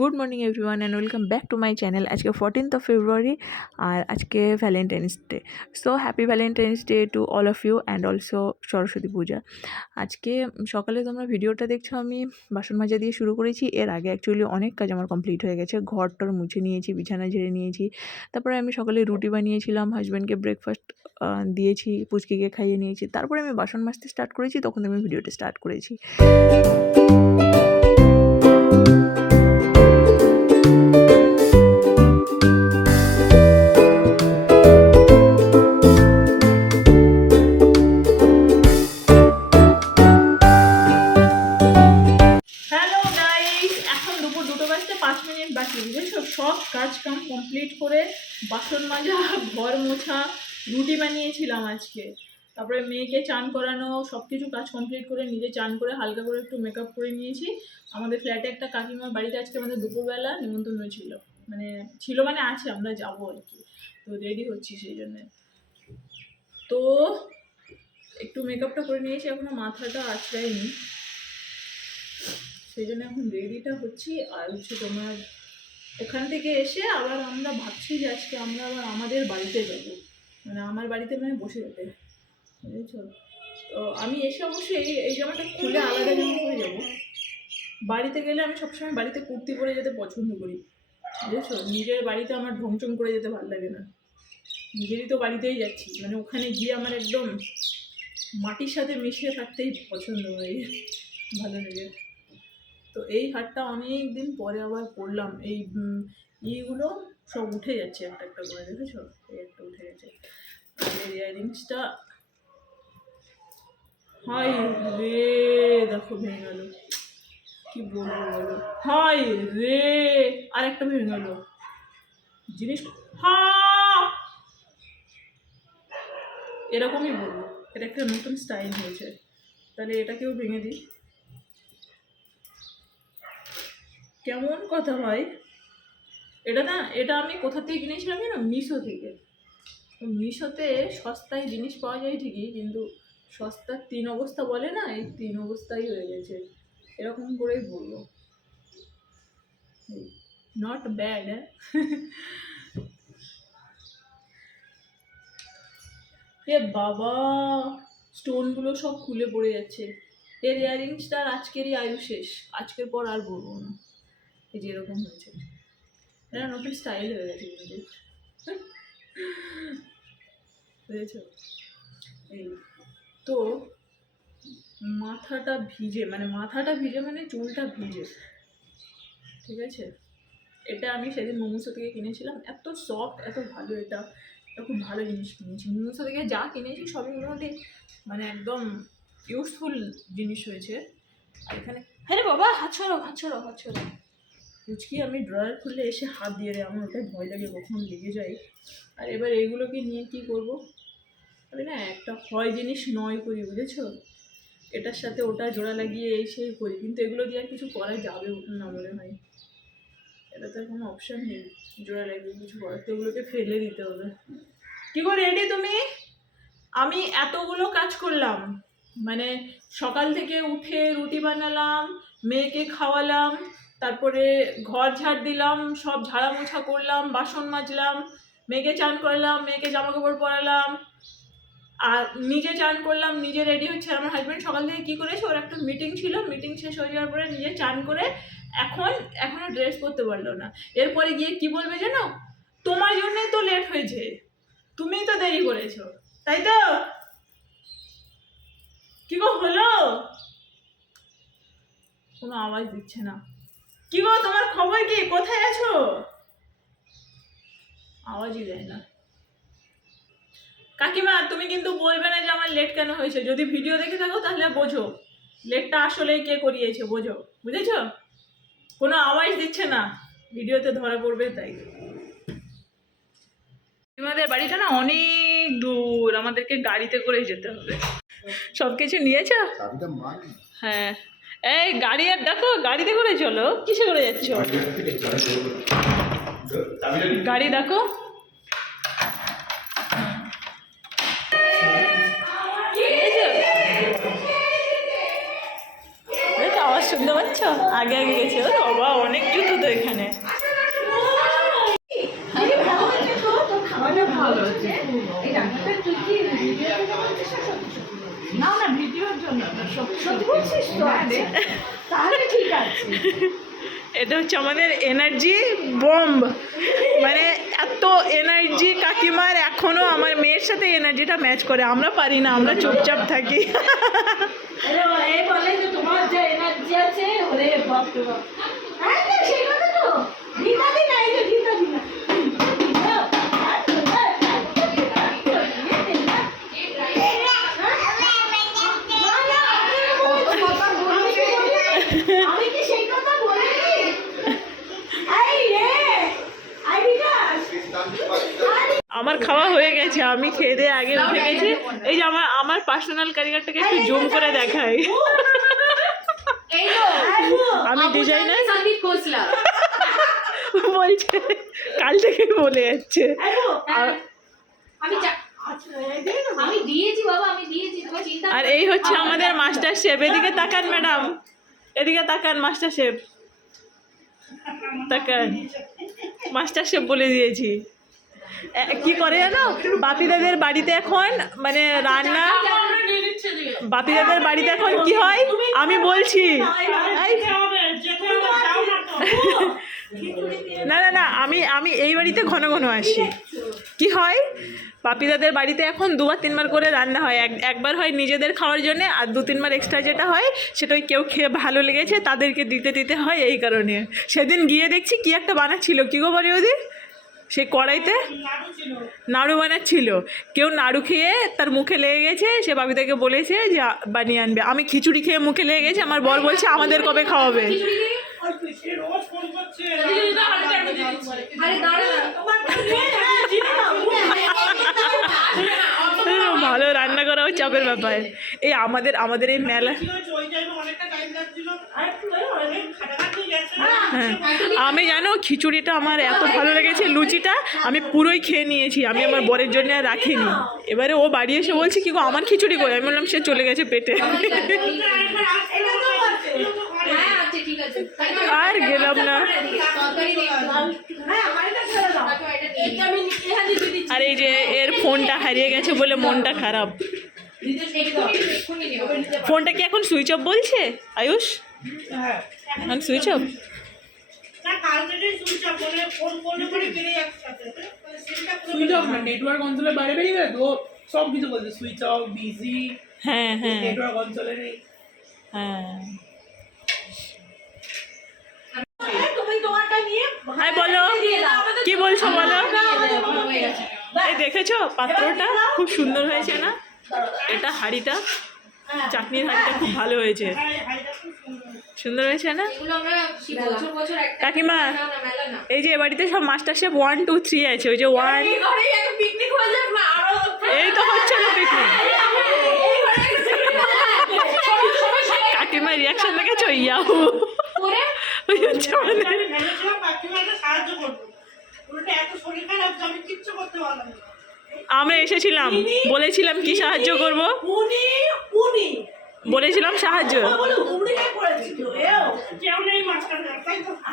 Good morning everyone and welcome back to my channel. আজকে 14th ফেব্রুয়ারি আর আজকে Valentine's Day. So happy Valentine's Day to all of you and also Saraswati Puja. আজকে সকালে তোমরা ভিডিওটা দেখছো, আমি বাসন মাজা দিয়ে শুরু করেছি। এর আগে অ্যাকচুয়ালি অনেক কাজ আমার কমপ্লিট হয়ে গেছে। ঘর টর মুছে নিয়েছি, বিছানা ঝেড়ে নিয়েছি। তারপরে আমি সকালে রুটি বানিয়েছিলাম, হাজব্যান্ডকে ব্রেকফাস্ট দিয়েছি, পুচকিকে খাইয়ে নিয়েছি। তারপরে আমি বাসন মাজতে স্টার্ট করেছি, তখন আমি ভিডিওটা স্টার্ট করেছি। বাকি বুঝেছো, সব কাজ কাম কমপ্লিট করে বাসন মাজা, ঘর মোছা, রুটি বানিয়েছিলাম আজকে। তারপরে মেয়েকে চান করানো, সব কিছু কাজ কমপ্লিট করে নিজে চান করে হালকা করে একটু মেকআপ করে নিয়েছি। আমাদের ফ্ল্যাটে একটা কাকিমার বাড়িতে আজকে আমাদের দুপুরবেলা নিমন্ত্রণ ছিল, মানে আছে, আমরা যাবো আর কি। তো রেডি হচ্ছি সেই জন্যে। তো একটু মেকআপটা করে নিয়েছি, এখনো মাথাটা আঁচড়াইনি, সেই জন্য এখন রেডিটা হচ্ছি। আর হচ্ছে তোমার ওখান থেকে এসে আবার আমরা ভাবছি যে আজকে আমরা আবার আমাদের বাড়িতে যাবো, আমার বাড়িতে বসে যেতে, বুঝেছো। তো আমি এসে অবশ্যই এই জামাটা খুলে আলাদা জামা পরে যাবো। বাড়িতে গেলে আমি সবসময় বাড়িতে কুর্তি পরে যেতে পছন্দ করি, বুঝেছো। নিজের বাড়িতে আমার ঢংচং করে যেতে ভালো লাগে না। নিজেরই তো বাড়িতেই যাচ্ছি, ওখানে গিয়ে আমার একদম মাটির সাথে মিশিয়ে থাকতেই পছন্দ হয়, ভালো লাগে। তো এই হারটা অনেক দিন পরে আবার পরলাম। এই ইগুলো সব উঠে যাচ্ছে একটা একটা করে, দেখেছো, এই একটা উঠে গেছে। আর ইয়াররিংসটা হাই রে, দেখো ভেঙে গেল, কি বলবো বলো, হাই রে, আর একটা ভেঙে গেল জিনিস। এরকমই বলবো, এটা একটা নতুন স্টাইল হয়েছে, তাহলে এটাকেও ভেঙে দিই। কেমন কথা ভাই, এটা আমি কোথা থেকে কিনেছিলাম জানো? মিশো থেকে। মিশোতে সস্তায় জিনিস পাওয়া যায় ঠিকই, কিন্তু সস্তার 3 অবস্থা বলে না, এই 3 অবস্থাই হয়ে গেছে, এরকম করেই বলবো। Not bad. এ বাবা, স্টোনগুলো সব খুলে পড়ে যাচ্ছে। এর ইয়াররিংসটার আজকেরই আয়ু শেষ, আজকের পর আর বলবো না। এই যে এরকম হয়েছে, এটা নতুন স্টাইল হয়ে গেছে কিন্তু, বুঝেছো। এই তো মাথাটা ভিজে, চুলটা ভিজে, ঠিক আছে। এটা আমি সেদিন মোমোসো থেকে কিনেছিলাম, এত সফট, এত ভালো। এটা খুব ভালো জিনিস কিনেছি মোমোসো থেকে, যা কিনেছি সবই মোটামুটি একদম ইউজফুল জিনিস হয়েছে। আর এখানে হ্যাঁ রে বাবা, হাত ছড়াও। আমি ড্রয়ার খুললে এসে হাত দিয়ে দেয়, আমার ওটাই ভয় লাগে, কখন লেগে যায়। আর এবার এগুলোকে নিয়ে কি করব, আমি একটা হয় জিনিস নয় করি, বুঝেছো। এটার সাথে ওটা জোড়া লাগিয়ে এই সেই করি, কিন্তু এগুলো দিয়ে আর কিছু করা যাবে না মনে হয়। এটা তো কোনো অপশান নেই জোড়া লাগিয়ে কিছু করার, তো এগুলোকে ফেলে দিতে হবে। কি করে রেডি তুমি? আমি এতগুলো কাজ করলাম, সকাল থেকে উঠে রুটি বানালাম, মেয়েকে খাওয়ালাম, তারপরে ঘর ঝাড় দিলাম, সব ঝাড়া মোছা করলাম, বাসন মাজলাম, মেয়েকে চান করলাম, মেয়েকে জামা কাপড় পরালাম, আর নিজে চান করলাম, নিজে রেডি হচ্ছে। আমার হাজব্যান্ড সকাল থেকে কী করেছে, ওর একটা মিটিং ছিল, মিটিং শেষ হয়ে যাওয়ার পরে নিজে চান করে এখনো ড্রেস করতে পারলো না। এরপরে গিয়ে কি বলবে জানো, তোমার জন্যই তো লেট হয়েছে, তুমিই তো দেরি করেছো, তাই তো। কি গো হলো, কোনো আওয়াজ দিচ্ছে না। কি গো তোমার খবর কি, কোথায় আছো? আওয়াজই দেয় না। কাকিমা তুমি কিন্তু বলবে না যে আমার লেট কেন হয়েছে, যদি ভিডিও দেখে থাকো তাহলে বোঝো লেটটা আসলেই কে করিয়েছে, বুঝেছো। কোনো আওয়াজ দিচ্ছে না, ভিডিওতে ধরা পড়বে তাই। আমাদের বাড়িটা না অনেক দূর, আমাদেরকে গাড়িতে করে যেতে হবে। সবকিছু নিয়েছ? হ্যাঁ, এই গাড়ি, আর দেখো গাড়িতে করে চলো, কিসে করে যাচ্ছ? গাড়ি দেখো, আওয়াজ শুনতে পাচ্ছ? আগে আগে গেছে। ও বাবা, অনেক জুতো তো এখানে। ভালো হচ্ছে। না না, ভিডিওর জন্য সত্যি বলছিস তো? তাহলে ঠিক আছে। এটা হচ্ছে আমাদের এনার্জি বম্ব, মানে এত এনার্জি কাকিমার, এখনো আমার মেয়ের সাথে এনার্জিটা ম্যাচ করে। আমরা পারি না, আমরা চুপচাপ থাকি। বলে যে তোমার যে এনার্জি আছে, ওরে বাপ রে বাপ। হ্যাঁ তো সেই কথা তো, গীতাদি নাই যে গীতাদি না। আমি কি সেই কথা বলিনি? আমার খাওয়া হয়ে গেছে, আমি খেয়ে দিয়ে আগে উঠে গেছি। এই যে আমার পার্সোনাল কারিগরটাকে একটু জুম করে দেখাই। আমি ডিজাইনার বলছে, কাল থেকে বলে যাচ্ছে। আর এই হচ্ছে আমাদের মাস্টার শেফ। এদিকে তাকান ম্যাডাম, এদিকে তাকান। মাস্টার শেফ তাকান, মাস্টার শেফ বলে দিয়েছি। কি করে জানো, বাপিদাদের বাড়িতে এখন মানে রান্না, বাপিদাদের বাড়িতে এখন কি হয় আমি বলছি। না না না, আমি এই বাড়িতে ঘন ঘন আসি। কি হয়, বাপিদাদের বাড়িতে এখন 2-3 বার করে রান্না হয়। একবার হয় নিজেদের খাওয়ার জন্য, আর 2-3 বার এক্সট্রা যেটা হয় সেটা ওই কেউ খেয়ে ভালো লেগেছে তাদেরকে দিতে দিতে হয়। এই কারণে সেদিন গিয়ে দেখছি কি একটা বানাচ্ছিল, কী গো বলি ওদের, সে কড়াইতে নাড়ু বানাচ্ছিল। কেউ নাড়ু খেয়ে তার মুখে লেগে গেছে, সে বাবিদাকে বলেছে যে বানিয়ে আনবে। আমি খিচুড়ি খেয়ে মুখে লেগে গেছে, আমার বর বলছে আমাদের কবে খাওয়াবে। ভালো রান্না করাও চাপের ব্যাপার। এই আমাদের এই মেলা, হ্যাঁ আমি জানো খিচুড়িটা আমার এত ভালো লেগেছে, লুচিটা আমি পুরোই খেয়ে নিয়েছি। আমি আমার বরের জন্য আর রাখিনি। এবারে ও বাড়ি এসে বলছে কি গো আমার খিচুড়ি করে, আমি বললাম সে চলে গেছে পেটে। আর গেলাম না। আর এই যে এর ফোনটা হারিয়ে গেছে বলে মনটা খারাপ। ফোনটা কি এখন সুইচ অফ বলছে আয়ুষ? এখন সুইচ অফ। নেটওয়ার্ক অঞ্চলের বাইরে বেরিয়ে গেলে তো সব কিছু বলছে সুইচ অফ, বিজি। হ্যাঁ হ্যাঁ, নেটওয়ার্ক অঞ্চলে নেই। হ্যাঁ বলো কি বলছো বলো। এই দেখেছো পাত্রটা খুব সুন্দর হয়েছে না? এটা হাঁড়িটা, চাটনির হাঁড়িটা খুব ভালো হয়েছে, সুন্দর হয়েছে না কাকিমা? এই যে এ বাড়িতে সব মাস্টার শেফ 1, 2, 3 আছে। ওই যে 1, এই তো হচ্ছে না পিকনিক। কাকিমার রিয়াকশন দেখেছো? ইয়াহু ওই হচ্ছে আমরা এসেছিলাম, বলেছিলাম কি সাহায্য করব, বলেছিলাম সাহায্য।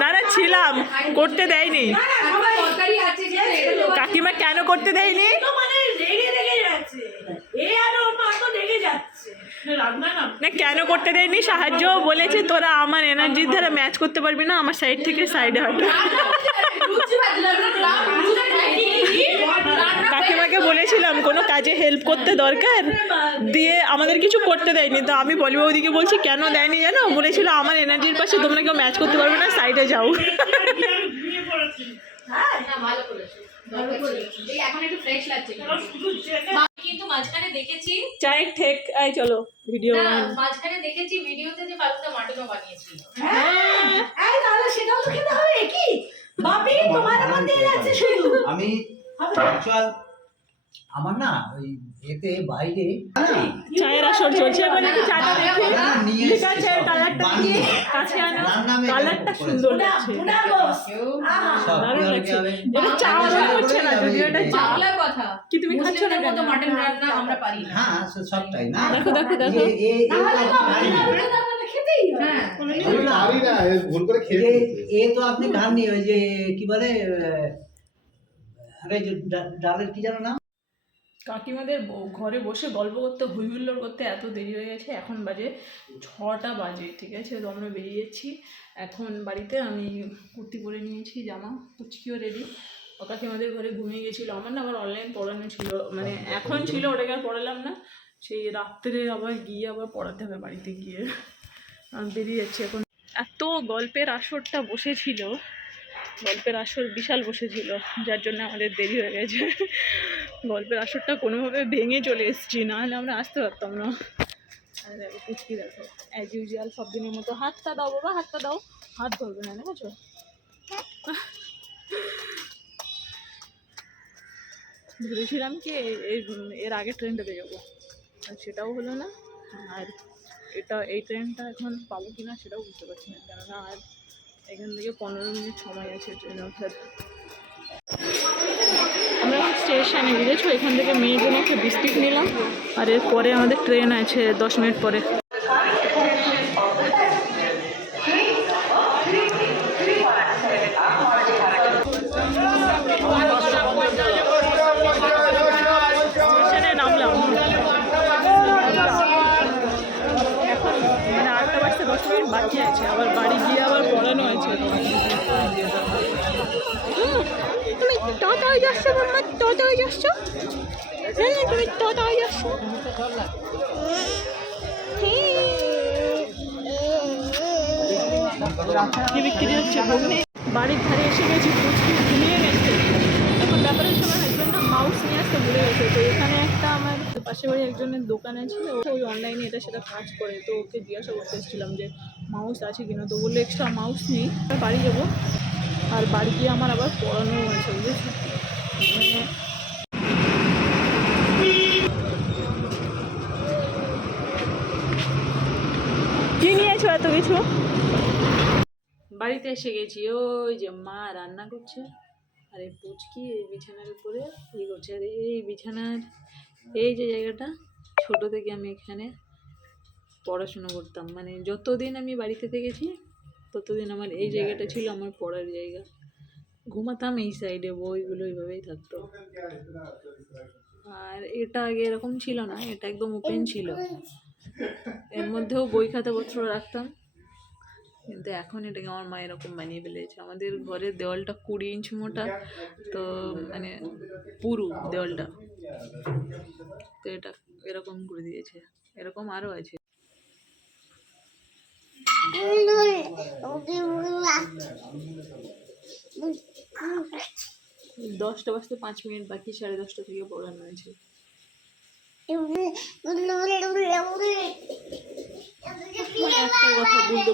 না না ছিলাম, করতে দেয়নি কাকিমা। কেন করতে দেয়নি? না কেন করতে দেয়নি? সাহায্য বলেছে তোরা আমার এনার্জির ধারা ম্যাচ করতে পারবি না, আমার সাইড থেকে সাইডে হটো। কাকিমাকে বলেছিলাম কোনো কাজে হেল্প করতে দরকার, দিয়ে আমাদের কিছু করতে দেয়নি। তো আমি বলি ওদিকে বলছি কেন দেয়নি জানো? বলেছিল আমার এনার্জির পাশে তোমরা কেউ ম্যাচ করতে পারবে না, সাইডে যাও। এখন একটু ফ্রেশ লাগছে কিন্তু মাঝখানে দেখেছি চায়ের ঠেক। আয় চলো ভিডিও, মাঝখানে দেখেছি ভিডিওতে যে ফালুদা মাটনও বানিয়েছিল। এই তাহলে সেটাও তো খেতে হবে কি বাপি? তোমার আমার দিয়ে যাচ্ছে শুধু। আমি অ্যাকচুয়াল আমার না ওই এতে বাইরে চায়ের আসর চলছে। মানে কি চাটা দেখে লিখা চায়ের কালারটা কি কাছে আনো, কালারটা সুন্দর লাগছে, দারুণ লাগছে। এটা চা মনে হচ্ছে না, যদিও এটা চা। বাংলার কথা কি তুমি খাচ্ছ না কেন? মাটন রান্না আমরা পারি না। হ্যাঁ সবটাই না। দেখো দেখো দেখো, খেতে করলেই হয়। হ্যাঁ আমি পারি না, এ ভুল করে খেয়ে যে ফেলেছে। এ তো আপনি খাননি ওই যে কি বলে আরে যে ডালের কি জানো নাম? কাকিমাদের ঘরে বসে গল্প করতে হই হুল্লোড় করতে এত দেরি হয়ে গেছে। এখন বাজে 6টা বাজে, ঠিক আছে? তো আমরা বেরিয়ে যাচ্ছি এখন বাড়িতে। আমি কুর্তি পরে নিয়েছি, জামা, কুচকিও রেডি। ও কাকিমাদের ঘরে ঘুমিয়ে গেছিলো। আমার না আবার অনলাইন পড়ানো ছিল, মানে এখন ছিল, ওটাকে আর পড়ালাম না। সেই রাত্রে আবার গিয়ে আবার পড়াতে হবে বাড়িতে গিয়ে। আমি বেরিয়ে যাচ্ছি এখন। এত গল্পের আসরটা বসেছিল, গল্পের আসর বিশাল বসেছিল, যার জন্য আমাদের দেরি হয়ে গেছে। গল্পের আসরটা কোনোভাবে ভেঙে চলে এসেছি, নাহলে আমরা আসতে পারতাম না। আর দেখো কুচকি, দেখো অ্যাজ ইউজুয়াল সব দিনের মতো। হাতটা দাও বাবা, হাতটা দাও। হাত ধরবে না, দেখেছো? ভেবেছিলাম কি এর আগে ট্রেনটাতে যাবো, আর সেটাও হলো না। আর এই ট্রেনটা এখন পাবো কিনা সেটাও বুঝতে পারছি না, কেননা আর এখান থেকে 15 মিনিট সময় আছে ট্রেনে ওঠার। আমরা এখন স্টেশনে, বুঝেছো? এখান থেকে মেয়ের জন্য একটা বিস্কিট নিলাম, আর এরপরে আমাদের ট্রেন আছে 10 মিনিট পরে। স্টেশনে নামলাম এখন, মানে 8টা বাজতে 10 মিনিট বাকি আছে। আবার বাড়ি গিয়ে আবার পড়ানো আছে। তুমি টাটায় যাচ্ছ মাম্মা, টাটায় যাচ্ছ? তুমি টাটায় যাচ্ছ? কি বিক্রি হচ্ছে? ঘুগনি। বাড়ির ধারে এসে গেছি, পুচকি ঘুমিয়ে গেছে। এখন ব্যাপারের সময় হাজব্যান্ড না মাউস নিয়ে আসতে ভুলে গেছে। তো এখানে একটা আমার পাশে বাড়ি একজনের দোকান আছে, ওই অনলাইনে এটা সেটা কাজ করে। তো ওকে জিজ্ঞাসা করতে এসেছিলাম যে মাউস আছে কিনা। তো বললো এক্সট্রা মাউস নেই, বাড়ি যাবো। আর বাড়ি গিয়ে আমার আবার পড়ানো আছে, বুঝেছো? মানে কি নিয়েছো এত কিছু? বাড়িতে এসে গেছি, ওই যে মা রান্না করছে, আর এই পুচকি এই বিছানার উপরে ই করছে। আর এই বিছানার এই যে জায়গাটা, ছোট থেকে আমি এখানে পড়াশুনো করতাম, মানে যতদিন আমি বাড়িতে থেকেছি ততদিন আমার এই জায়গাটা ছিল আমার পড়ার জায়গা। ঘুমাতাম এই সাইডে, বইগুলো এইভাবেই থাকতো। আর এটা আগে এরকম ছিল না, এটা একদম ওপেন ছিল, এর মধ্যেও বই খাতাপত্র রাখতাম। কিন্তু এখন এটাকে আমার মা এরকম বানিয়ে ফেলেছে। আমাদের ঘরের দেওয়ালটা 20 ইঞ্চ মোটা, তো মানে পুরু দেওয়ালটা, তো এটা এরকম করে দিয়েছে। এরকম আরও আছে। 10টা বাজতে 5 মিনিট বাকি, 10:30 থেকে পড়ানো হয়েছে। একটা কথা বলতে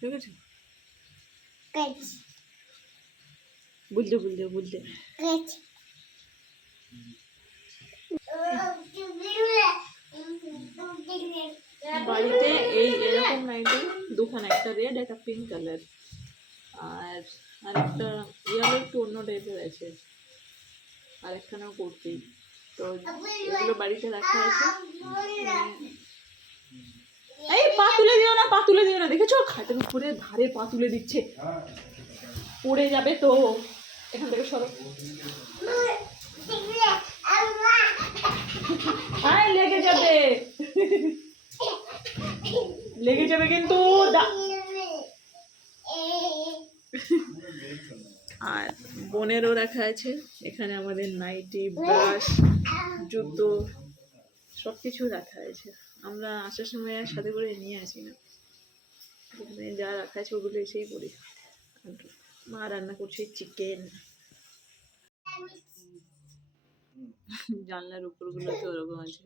ঠিক আছে, বলতে বাড়িতে এই এরকম নাইটি দুখানা, একটা রেড একটা পিঙ্ক কালার, আর আরেকটা ইয়েলো একটু অন্য টাইপের আছে, আর একখানাও কুর্তি। তো এগুলো বাড়িতে রাখা আছে। এই পা তুলে দিও না, পা তুলে দিও না, দেখেছো? খাটের উপরে ধারে পা তুলে দিচ্ছে, পড়ে যাবে তো। এখান থেকে সরো। আয় লেগে যাবে, লেগে যাবে কিন্তু। আর বোনেরও রাখা আছে এখানে, আমাদের নাইটি, ব্রাশ, জুতো সব কিছু রাখা আছে। আমরা আসার সময় আর সাথে করে নিয়ে আসি না, এখানে যা রাখা আছে ওগুলো এসেই পড়ি। মা রান্না করছে চিকেন, জানলার উপরগুলোতে ওরকম আছে।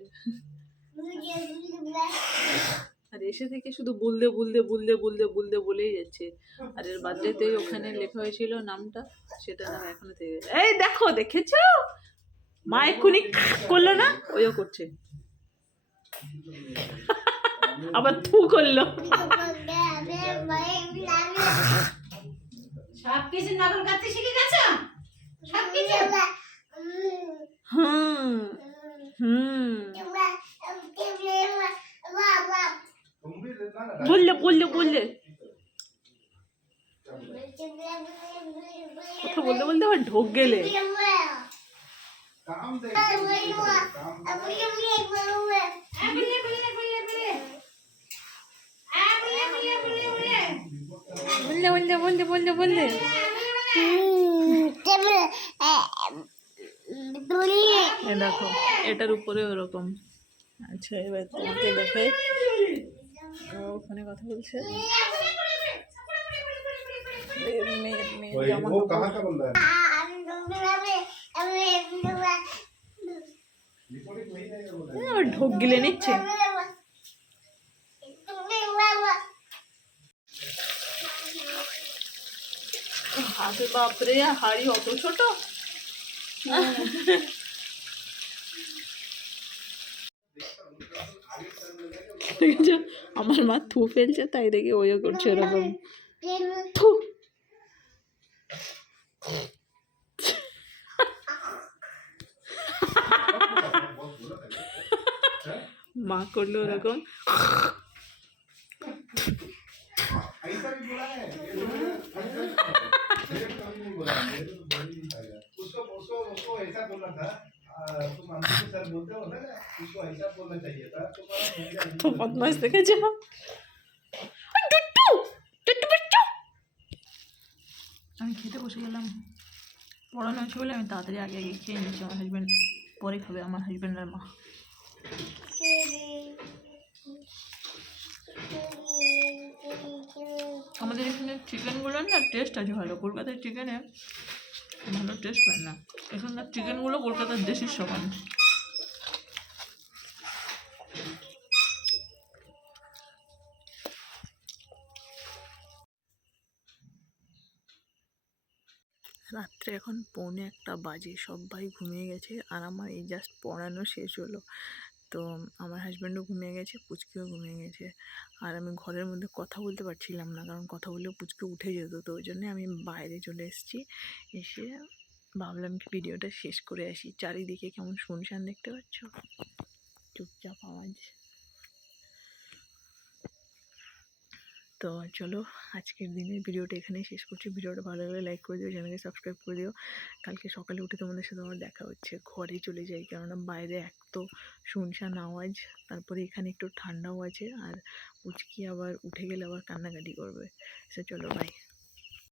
আর এসে থেকে শুধু বলতে বলেই যাচ্ছে। আর এর বার্থডেতে ওখানে লেখা হয়েছিল নামটা, সেটা নাম এখনো থেকে। এই দেখো, দেখেছো? মা এক্ষুনি করলো না, ওইও করছে, আবার থু করলো। সব কিছু নকল করতে শিখে গেছো? সব কিছু? হুম বললে বললে বললে কথা বলতে বলতে আবার ঢোক গেলে। काम दे বললে বললে বললে বললে বললে এ দেখো এটার উপরে ওরকম। আচ্ছা এবার তোমাকে দেখাই, ও ওখানে কথা বলছে। মেয়ের वही জামা वो কাপড়। कहाँ का बंदा है रिपोर्टिंग वही रहेगा बोला আবার ঢোক গিলে নিচ্ছে। হাতে বাপরে হাড়ি অত ছোট। দেখেছো আমার মা থু ফেলছে তাই দেখে ওইও করছে এরকম থু। মা করলো ওরকম। ऐसा भी बोला है बोला उसको उसको उसको ऐसा बोलना था तुम अंकित सर बोलते हो ना उसको ऐसा बोलना चाहिए था তো বদমাইশ দেখেছো। ওই টুট্টু টুট্টু বাচ্চা। আমি খেতে বসে গেলাম, পড়ানো হচ্ছে বলে আমি তাড়াতাড়ি আগে আগে খেয়ে নিচ্ছি। আমার হাজব্যান্ড পরে খাবে, আমার হাজব্যান্ড আর মা। আমাদের এখানে চিকেনগুলোর না টেস্ট আছে ভালো, কলকাতার চিকেনে ভালো টেস্ট পায় না। এখানকার চিকেনগুলো কলকাতার দেশির সমান। রাত্রে এখন 1:45 বাজে, সবাই ঘুমিয়ে গেছে আর আমার এই জাস্ট পড়ানো শেষ হলো। তো আমার হাজব্যান্ডও ঘুমিয়ে গেছে, পুচকিও ঘুমিয়ে গেছে। আর আমি ঘরের মধ্যে কথা বলতে পারছিলাম না, কারণ কথা বললেও পুচকি উঠে যেত। তো ওই জন্যে আমি বাইরে চলে এসেছি। এসে ভাবলাম কি ভিডিওটা শেষ করে আসি। চারিদিকে কেমন শুনশান দেখতে পাচ্ছ, চুপচাপ আওয়াজ। তো চলো আজকের দিনের ভিডিওটা এখানেই শেষ করছি। ভিডিওটা ভালো লাগলে লাইক করে দিও, চ্যানেলকে সাবস্ক্রাইব করে দিও। কালকে সকালে উঠে তোমাদের সাথে আমার দেখা হচ্ছে। ঘরে চলে যাই, কেননা বাইরে এক তো শুনশান আওয়াজ, তারপরে এখানে একটু ঠান্ডাও আছে। আর পুচকি আবার উঠে গেলে আবার কান্নাকাটি করবে। সে চলো বাই।